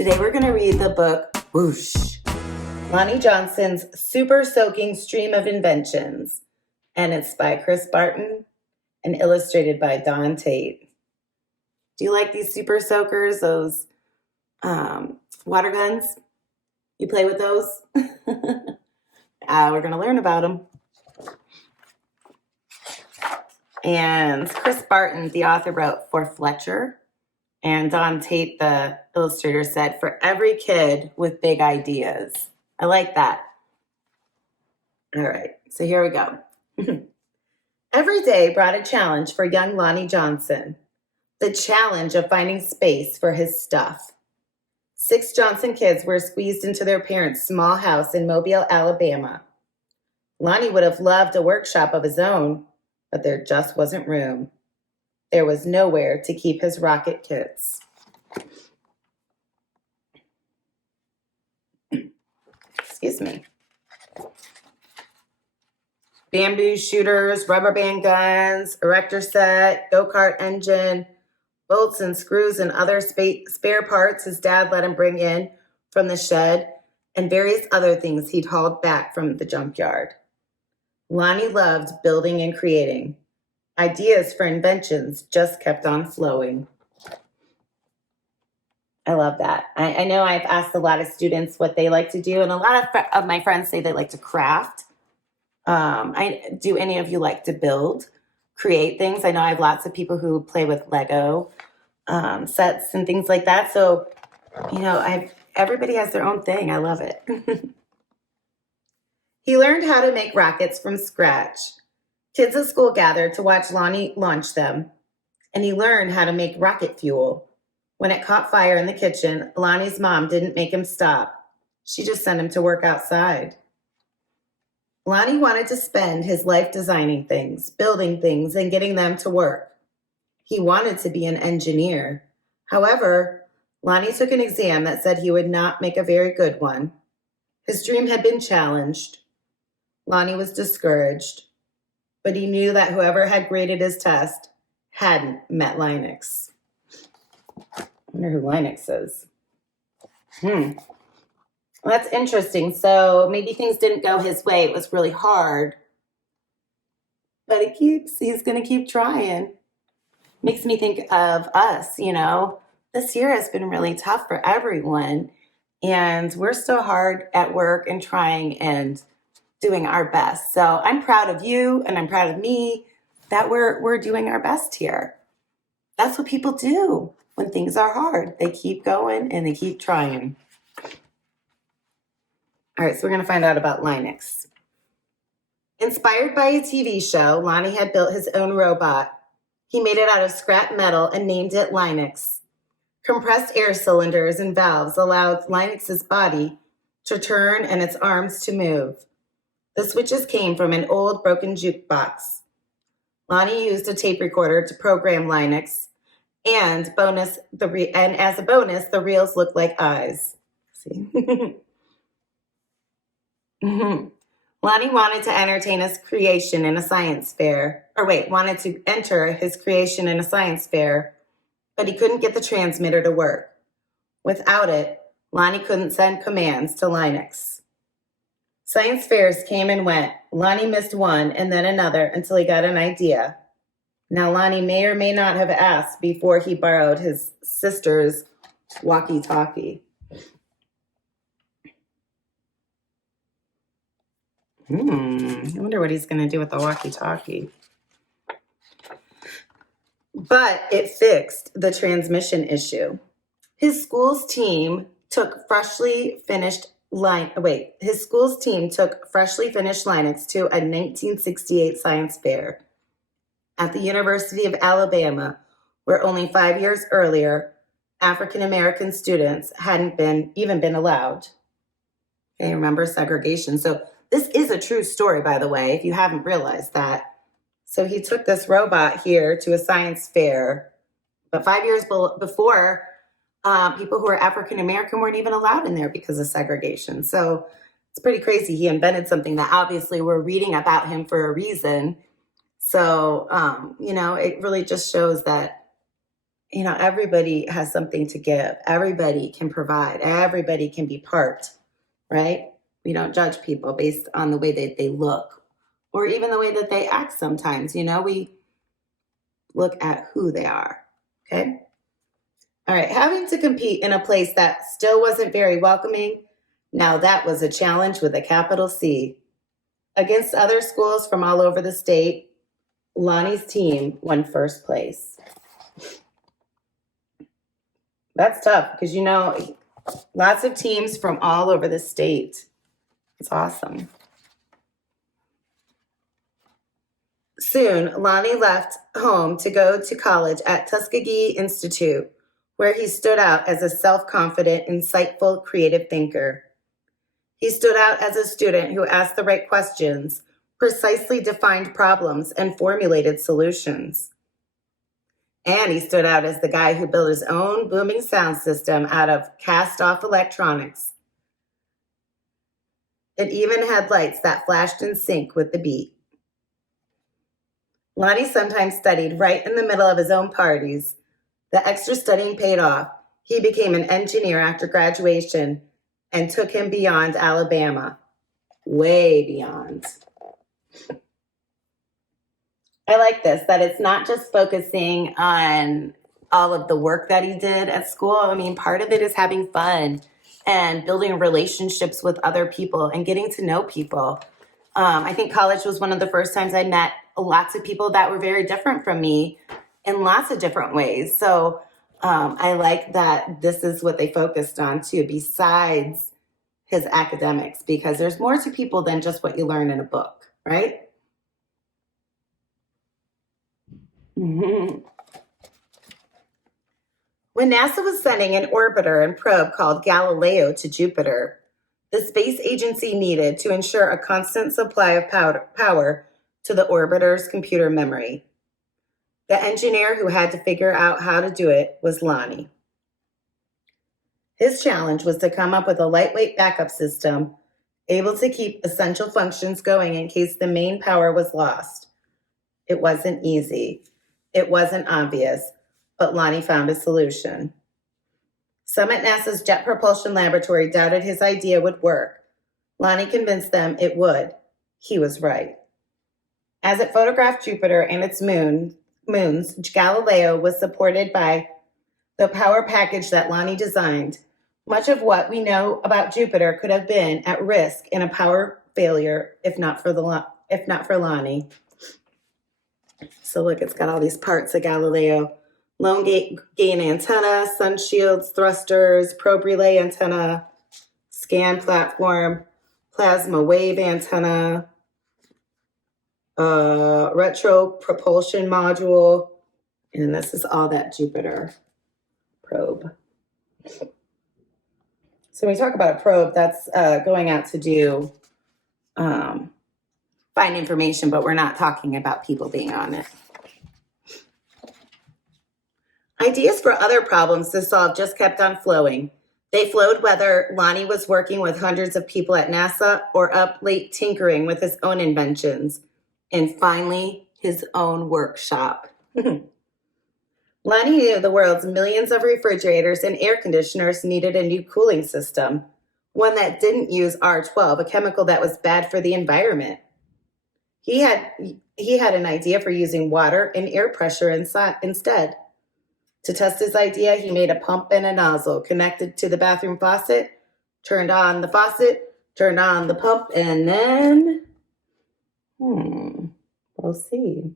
Today we're going to read the book Whoosh, Lonnie Johnson's super soaking stream of inventions, and it's by Chris Barton and illustrated by Don Tate. Do you like these super soakers, those water guns? You play with those? We're going to learn about them. And Chris Barton, the author, wrote for Fletcher. And Don Tate, the illustrator, said, for every kid with big ideas. I like that. All right, so here we go. Every day brought a challenge for young Lonnie Johnson. The challenge of finding space for his stuff. 6 Johnson kids were squeezed into their parents' small house in Mobile, Alabama. Lonnie would have loved a workshop of his own, but there just wasn't room. There was nowhere to keep his rocket kits. Excuse me. Bamboo shooters, rubber band guns, erector set, go-kart engine, bolts and screws and other spare parts his dad let him bring in from the shed, and various other things he'd hauled back from the junkyard. Lonnie loved building and creating. Ideas for inventions just kept on flowing. I love that. I know I've asked a lot of students what they like to do, and a lot of my friends say they like to craft. Do any of you like to build, create things? I know I have lots of people who play with Lego sets and things like that. So, everybody has their own thing. I love it. He learned how to make rockets from scratch. Kids at school gathered to watch Lonnie launch them, and he learned how to make rocket fuel. When it caught fire in the kitchen, Lonnie's mom didn't make him stop. She just sent him to work outside. Lonnie wanted to spend his life designing things, building things, and getting them to work. He wanted to be an engineer. However, Lonnie took an exam that said he would not make a very good one. His dream had been challenged. Lonnie was discouraged. But he knew that whoever had graded his test hadn't met Linux. I wonder who Linux is. Well, that's interesting. So maybe things didn't go his way. It was really hard. But he's going to keep trying. Makes me think of us, This year has been really tough for everyone. And we're still hard at work and trying and doing our best. So I'm proud of you and I'm proud of me that we're doing our best here. That's what people do when things are hard. They keep going and they keep trying. All right, so we're going to find out about Linux. Inspired by a TV show, Lonnie had built his own robot. He made it out of scrap metal and named it Linux. Compressed air cylinders and valves allowed Linux's body to turn and its arms to move. The switches came from an old broken jukebox. Lonnie used a tape recorder to program Linux, and as a bonus, the reels looked like eyes. See? Lonnie wanted to entertain his creation in a science fair. Wanted to enter his creation in a science fair, but he couldn't get the transmitter to work. Without it, Lonnie couldn't send commands to Linux. Science fairs came and went. Lonnie missed one and then another until he got an idea. Now, Lonnie may or may not have asked before he borrowed his sister's walkie-talkie. I wonder what he's going to do with the walkie-talkie. But it fixed the transmission issue. His school's team took freshly finished Linux to a 1968 science fair at the University of Alabama, where only 5 years earlier, African-American students hadn't been allowed. Okay, remember segregation. So this is a true story, by the way, if you haven't realized that. So he took this robot here to a science fair, but 5 years before, people who were African-American weren't even allowed in there because of segregation. So it's pretty crazy. He invented something that obviously we're reading about him for a reason. So, it really just shows that everybody has something to give. Everybody can provide. Everybody can be part, right? We don't judge people based on the way that they look or even the way that they act sometimes. We look at who they are, okay? All right, having to compete in a place that still wasn't very welcoming, now that was a challenge with a capital C. Against other schools from all over the state, Lonnie's team won first place. That's tough because, lots of teams from all over the state. It's awesome. Soon, Lonnie left home to go to college at Tuskegee Institute, where he stood out as a self-confident, insightful, creative thinker. He stood out as a student who asked the right questions, precisely defined problems, and formulated solutions. And he stood out as the guy who built his own booming sound system out of cast-off electronics. It even had lights that flashed in sync with the beat. Lonnie sometimes studied right in the middle of his own parties. The extra studying paid off. He became an engineer after graduation and took him beyond Alabama. Way beyond. I like this, that it's not just focusing on all of the work that he did at school. Part of it is having fun and building relationships with other people and getting to know people. I think college was one of the first times I met lots of people that were very different from me in lots of different ways. So I like that this is what they focused on too, besides his academics, because there's more to people than just what you learn in a book, right? Mm-hmm. When NASA was sending an orbiter and probe called Galileo to Jupiter, the space agency needed to ensure a constant supply of power to the orbiter's computer memory. The engineer who had to figure out how to do it was Lonnie. His challenge was to come up with a lightweight backup system able to keep essential functions going in case the main power was lost. It wasn't easy. It wasn't obvious, but Lonnie found a solution. Some at NASA's Jet Propulsion Laboratory doubted his idea would work. Lonnie convinced them it would. He was right. As it photographed Jupiter and its moons, Galileo was supported by the power package that Lonnie designed. Much of what we know about Jupiter could have been at risk in a power failure if not for Lonnie. So look, it's got all these parts of Galileo. Lone gain antenna, sun shields, thrusters, probe relay antenna, scan platform, plasma wave antenna, retro propulsion module, and this is all that Jupiter probe. So when we talk about a probe, that's going out to do find information, but we're not talking about people being on it. Ideas for other problems to solve just kept on flowing. They flowed whether Lonnie was working with hundreds of people at NASA or up late tinkering with his own inventions, and finally, his own workshop. Lonnie knew the world's millions of refrigerators and air conditioners needed a new cooling system, one that didn't use R12, a chemical that was bad for the environment. He had an idea for using water and air pressure instead. To test his idea, he made a pump and a nozzle connected to the bathroom faucet, turned on the faucet, turned on the pump, and then, we'll see.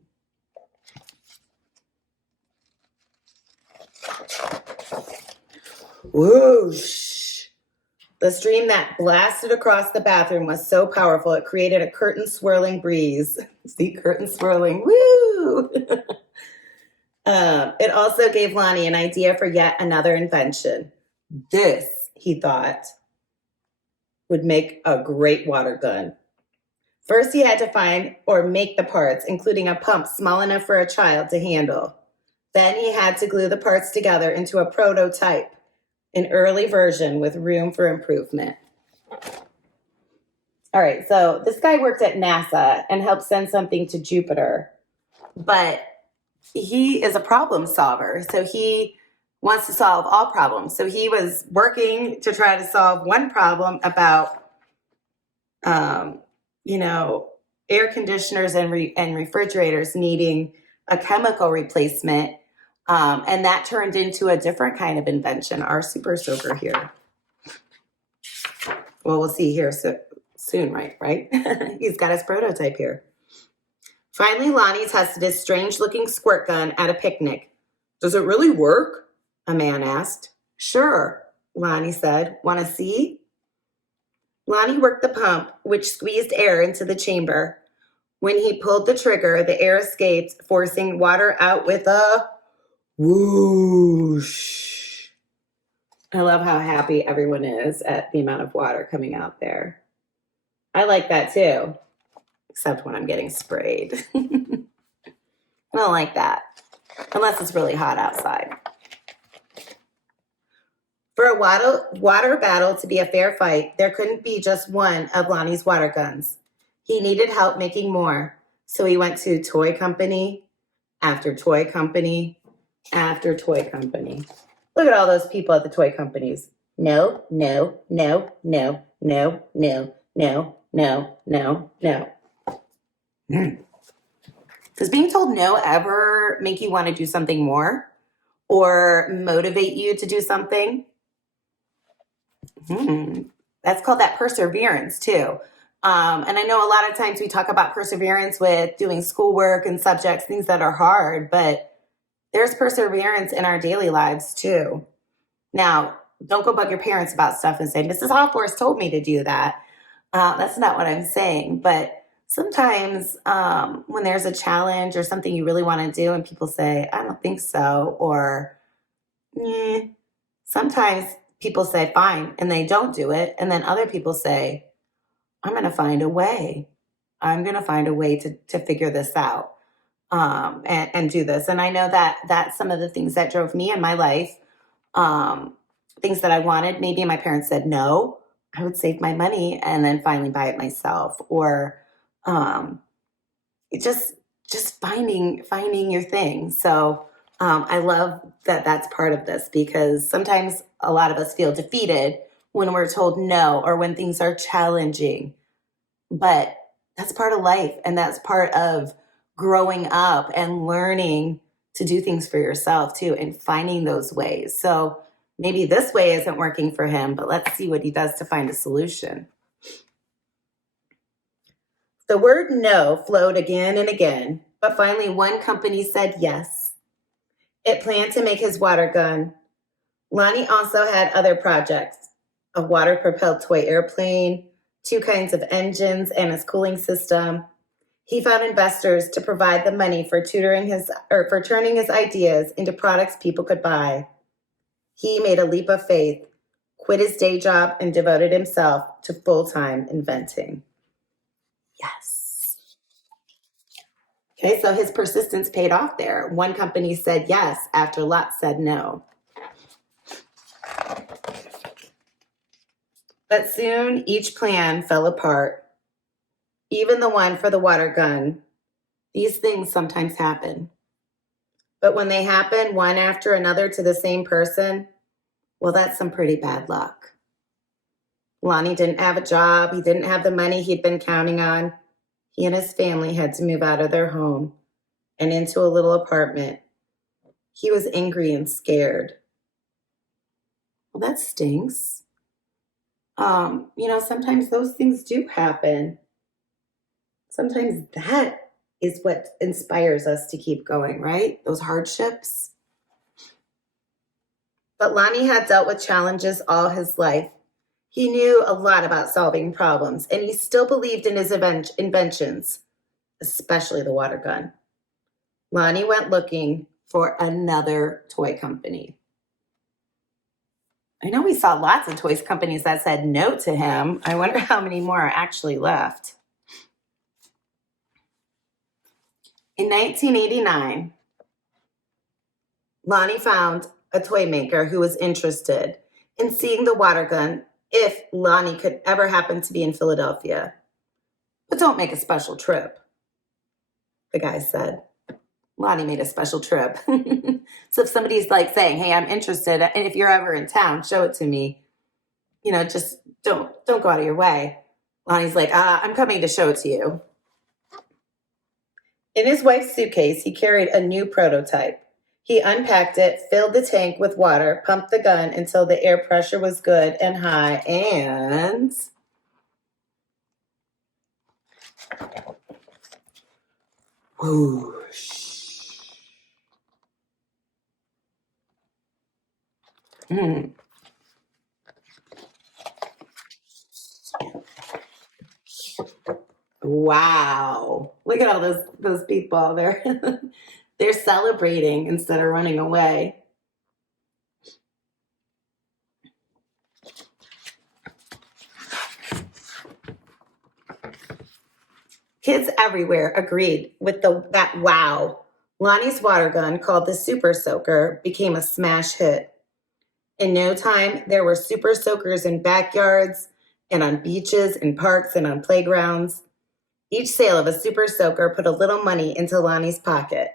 Whoosh! The stream that blasted across the bathroom was so powerful it created a curtain-swirling breeze. See, curtain swirling, woo! It also gave Lonnie an idea for yet another invention. This, he thought, would make a great water gun. First, he had to find or make the parts, including a pump small enough for a child to handle. Then he had to glue the parts together into a prototype, an early version with room for improvement. All right, so this guy worked at NASA and helped send something to Jupiter, but he is a problem solver. So he wants to solve all problems. So he was working to try to solve one problem about, air conditioners and refrigerators needing a chemical replacement. And that turned into a different kind of invention, our SuperSoaker here. Well, we'll see here soon, right? He's got his prototype here. Finally, Lonnie tested his strange-looking squirt gun at a picnic. Does it really work? A man asked. Sure, Lonnie said. Want to see? Lonnie worked the pump, which squeezed air into the chamber. When he pulled the trigger, the air escaped, forcing water out with a whoosh. I love how happy everyone is at the amount of water coming out there. I like that too, except when I'm getting sprayed. I don't like that, unless it's really hot outside. For a water battle to be a fair fight, there couldn't be just one of Lonnie's water guns. He needed help making more, so he went to toy company after toy company after toy company. Look at all those people at the toy companies. No, no, no, no, no, no, no, no, no, no. Does being told no ever make you want to do something more or motivate you to do something? That's called that perseverance too. And I know a lot of times we talk about perseverance with doing schoolwork and subjects, things that are hard, but there's perseverance in our daily lives too. Now, don't go bug your parents about stuff and say, Mrs. Hawthorne told me to do that. That's not what I'm saying. But sometimes when there's a challenge or something you really want to do and people say, I don't think so, or sometimes people say, fine, and they don't do it. And then other people say, I'm going to find a way. I'm going to find a way to figure this out and do this. And I know that that's some of the things that drove me in my life, things that I wanted. Maybe my parents said no. I would save my money and then finally buy it myself. Or just finding your thing. So I love that that's part of this, because sometimes a lot of us feel defeated when we're told no or when things are challenging. But that's part of life, and that's part of growing up and learning to do things for yourself too, and finding those ways. So maybe this way isn't working for him, but let's see what he does to find a solution. The word no flowed again and again, but finally one company said yes. It planned to make his water gun. Lonnie also had other projects: a water-propelled toy airplane, 2 kinds of engines, and his cooling system. He found investors to provide the money for turning his ideas into products people could buy. He made a leap of faith, quit his day job, and devoted himself to full-time inventing. Yes. Okay, so his persistence paid off there. One company said yes after lots said no. But soon each plan fell apart, even the one for the water gun. These things sometimes happen. But when they happen one after another to the same person, well, that's some pretty bad luck. Lonnie didn't have a job. He didn't have the money he'd been counting on. He and his family had to move out of their home and into a little apartment. He was angry and scared. Well, that stinks. Sometimes those things do happen. Sometimes that is what inspires us to keep going, right? Those hardships. But Lonnie had dealt with challenges all his life. He knew a lot about solving problems, and he still believed in his inventions, especially the water gun. Lonnie went looking for another toy company. I know we saw lots of toys companies that said no to him. I wonder how many more are actually left. In 1989, Lonnie found a toy maker who was interested in seeing the water gun if Lonnie could ever happen to be in Philadelphia. But don't make a special trip, the guy said. Lonnie made a special trip. So if somebody's like saying, hey, I'm interested, and if you're ever in town, show it to me. Just don't go out of your way. Lonnie's like, I'm coming to show it to you. In his wife's suitcase, he carried a new prototype. He unpacked it, filled the tank with water, pumped the gun until the air pressure was good and high, and whoosh. Mm. Wow. Look at all those people. They're celebrating instead of running away. Kids everywhere agreed with that wow. Lonnie's water gun, called the SuperSoaker, became a smash hit. In no time, there were Super Soakers in backyards and on beaches and parks and on playgrounds. Each sale of a Super Soaker put a little money into Lonnie's pocket.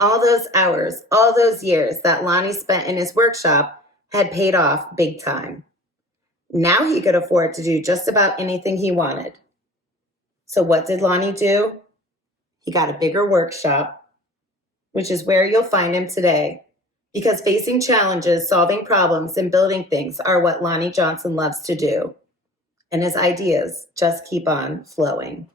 All those hours, all those years that Lonnie spent in his workshop had paid off big time. Now he could afford to do just about anything he wanted. So what did Lonnie do? He got a bigger workshop, which is where you'll find him today. Because facing challenges, solving problems, and building things are what Lonnie Johnson loves to do. And his ideas just keep on flowing.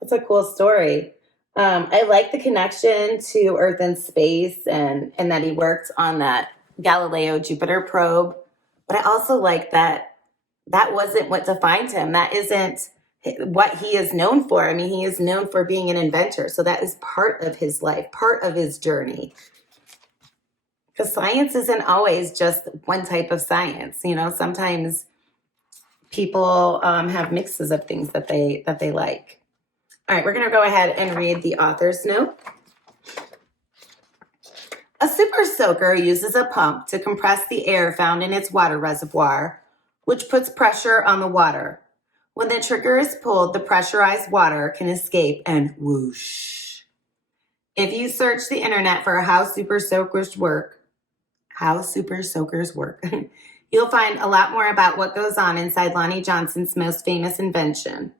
That's a cool story. I like the connection to Earth and space and that he worked on that Galileo Jupiter probe. But I also like that wasn't what defined him. That isn't what he is known for. I mean, he is known for being an inventor. So that is part of his life, part of his journey. Because science isn't always just one type of science. Sometimes people have mixes of things that they like. All right, we're going to go ahead and read the author's note. A super soaker uses a pump to compress the air found in its water reservoir, which puts pressure on the water. When the trigger is pulled, the pressurized water can escape and whoosh. If you search the internet for how super soakers work, you'll find a lot more about what goes on inside Lonnie Johnson's most famous invention.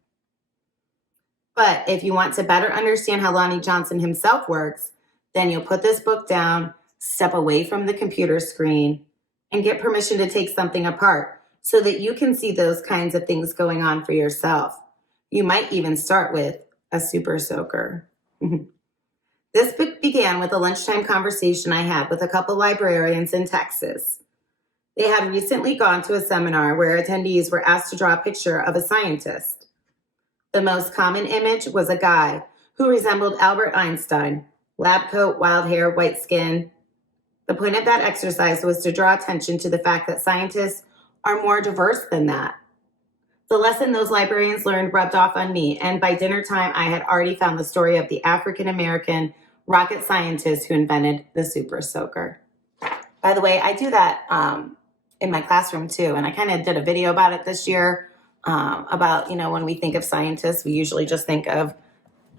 But if you want to better understand how Lonnie Johnson himself works, then you'll put this book down, step away from the computer screen, and get permission to take something apart so that you can see those kinds of things going on for yourself. You might even start with a super soaker. This book began with a lunchtime conversation I had with a couple librarians in Texas. They had recently gone to a seminar where attendees were asked to draw a picture of a scientist. The most common image was a guy who resembled Albert Einstein, lab coat, wild hair, white skin. The point of that exercise was to draw attention to the fact that scientists are more diverse than that. The lesson those librarians learned rubbed off on me, and by dinner time, I had already found the story of the African-American rocket scientist who invented the super soaker. By the way, I do that in my classroom too, and I kind of did a video about it this year. About, when we think of scientists, we usually just think of,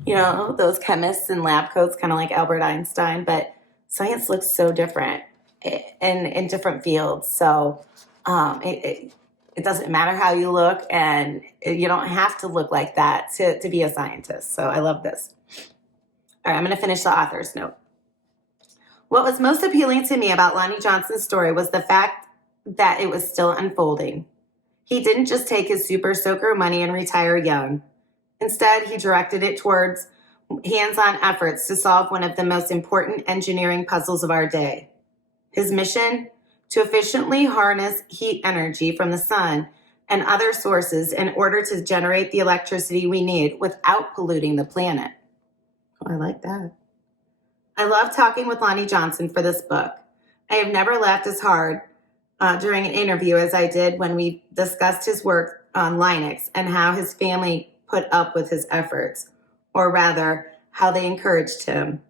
those chemists in lab coats, kind of like Albert Einstein, but science looks so different in different fields. So it doesn't matter how you look, and you don't have to look like that to be a scientist. So I love this. All right, I'm going to finish the author's note. What was most appealing to me about Lonnie Johnson's story was the fact that it was still unfolding. He didn't just take his super soaker money and retire young. Instead, he directed it towards hands-on efforts to solve one of the most important engineering puzzles of our day. His mission? To efficiently harness heat energy from the sun and other sources in order to generate the electricity we need without polluting the planet. Oh, I like that. I love talking with Lonnie Johnson for this book. I have never laughed as hard during an interview as I did when we discussed his work on Linux and how his family put up with his efforts, or rather, how they encouraged him.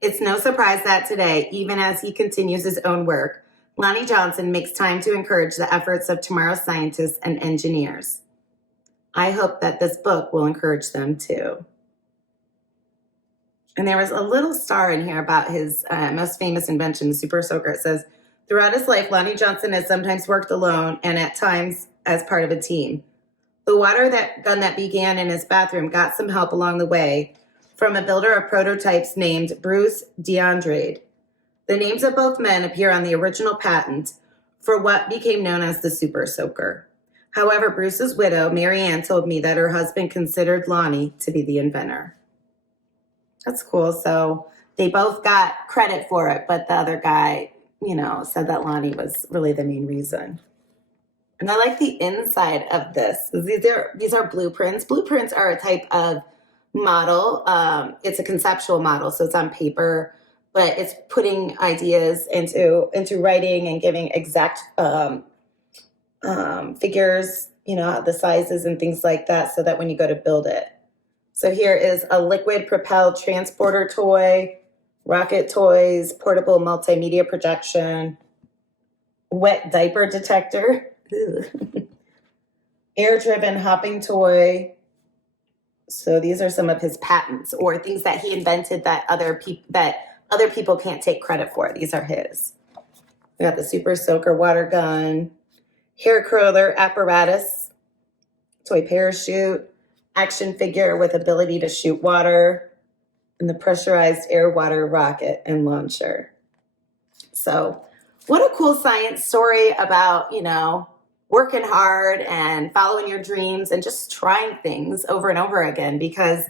It's no surprise that today, even as he continues his own work, Lonnie Johnson makes time to encourage the efforts of tomorrow's scientists and engineers. I hope that this book will encourage them too. And there was a little star in here about his most famous invention, SuperSoaker. It says, throughout his life, Lonnie Johnson has sometimes worked alone and at times as part of a team. The water gun that began in his bathroom got some help along the way from a builder of prototypes named Bruce DeAndrade. The names of both men appear on the original patent for what became known as the SuperSoaker. However, Bruce's widow, Mary Ann, told me that her husband considered Lonnie to be the inventor. That's cool. So they both got credit for it, but the other guy, said that Lonnie was really the main reason. And I like the inside of this. These are blueprints. Blueprints are a type of model. It's a conceptual model, so it's on paper, but it's putting ideas into writing and giving exact figures, the sizes and things like that, so that when you go to build it. So here is a liquid propelled transporter toy, rocket toys, portable multimedia projection, wet diaper detector, air-driven hopping toy. So these are some of his patents or things that he invented that other people can't take credit for. These are his. We got the SuperSoaker water gun, hair curler apparatus, toy parachute, action figure with ability to shoot water, and the pressurized air-water rocket and launcher. So what a cool science story about, working hard and following your dreams and just trying things over and over again, because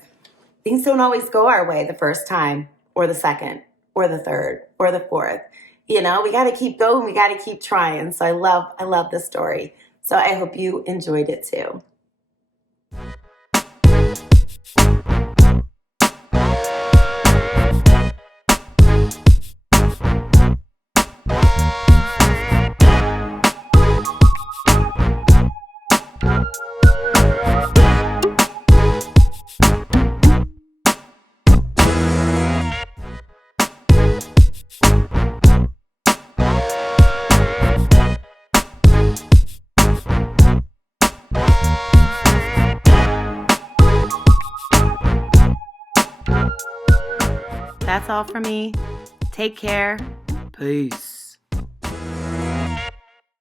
things don't always go our way the first time or the second or the third or the fourth. We got to keep going. We got to keep trying. So I love this story. So I hope you enjoyed it too. That's all for me. Take care. Peace.